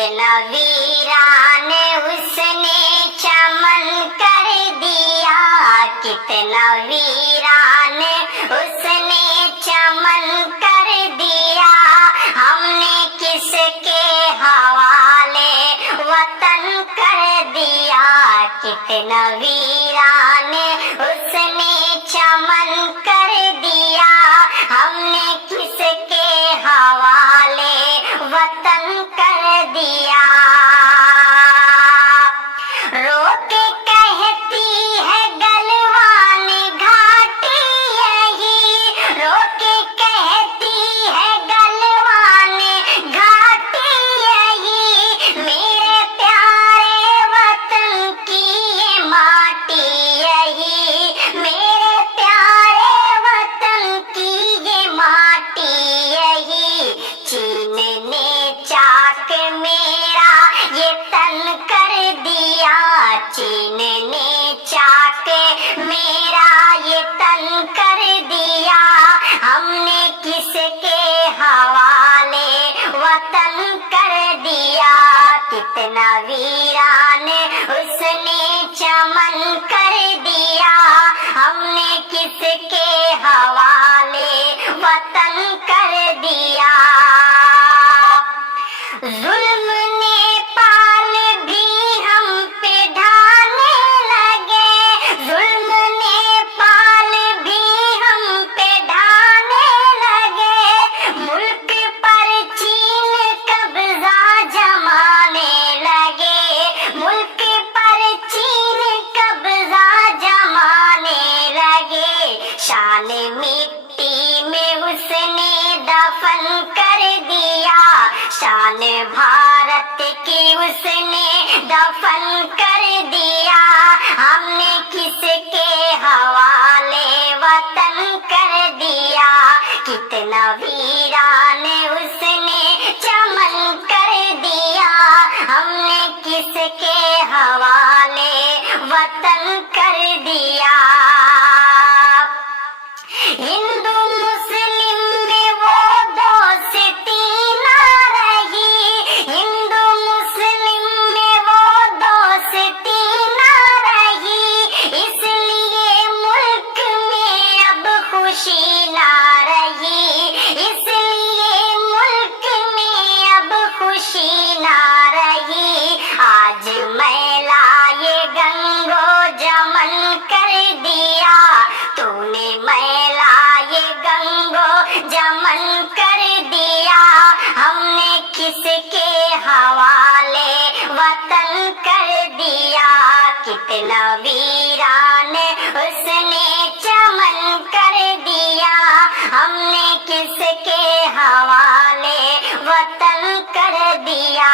कितना वीरान उसने चमन कर दिया, कितना वीरान उसने चमन कर दिया। हमने किसके हवाले वतन कर दिया, कितना वीरान उसने चमन कर दिया। हमने किसके हवाले वतन कर दिया। रो के कहती है गलवान घाटी यही, रो के कहती है गलवान घाटी यही। मेरे प्यारे वतन की ये माटी यही, मेरे प्यारे वतन की ये माटी यही। चीन ने चाक मेरा ये तन कर दिया, चीन ने चाक मेरा ये तन कर दिया। हमने किसके हवाले वतन कर दिया, कितना वीरान उसने चमन कर दिया। हमने किसके हवाले वतन कर दिया। जुल्म नेपाल भी हम पे ढाने लगे, जुल्म नेपाल भी हम पे ढाने लगे। मुल्क पर चीन कब्जा जमाने लगे, मुल्क पर चीन कब्जा जमाने लगे। शान मिट्टी में उसने दफन कर दिया, शान भारत की उसने दफन कर दिया। हमने किसके हवाले वतन कर दिया, कितना वीरान उसने चमन कर दिया। हमने किसके हवाले वतन कर दिया। हिंदू मुस्लिम में वो दोस्ती ना रही, हिंदू मुस्लिम में वो दोस्ती ना रही। इसलिए मुल्क में अब खुशी ना रही, इसलिए मुल्क में अब खुशी ना रही। आज मैला ये गंगो जमन कर दिया, तूने मैला ये गंगो जमन कर दिया। हमने किसके हवाले वतन कर दिया, कितना वीरान उसने चमन कर दिया। हमने किसके हवाले वतन कर दिया।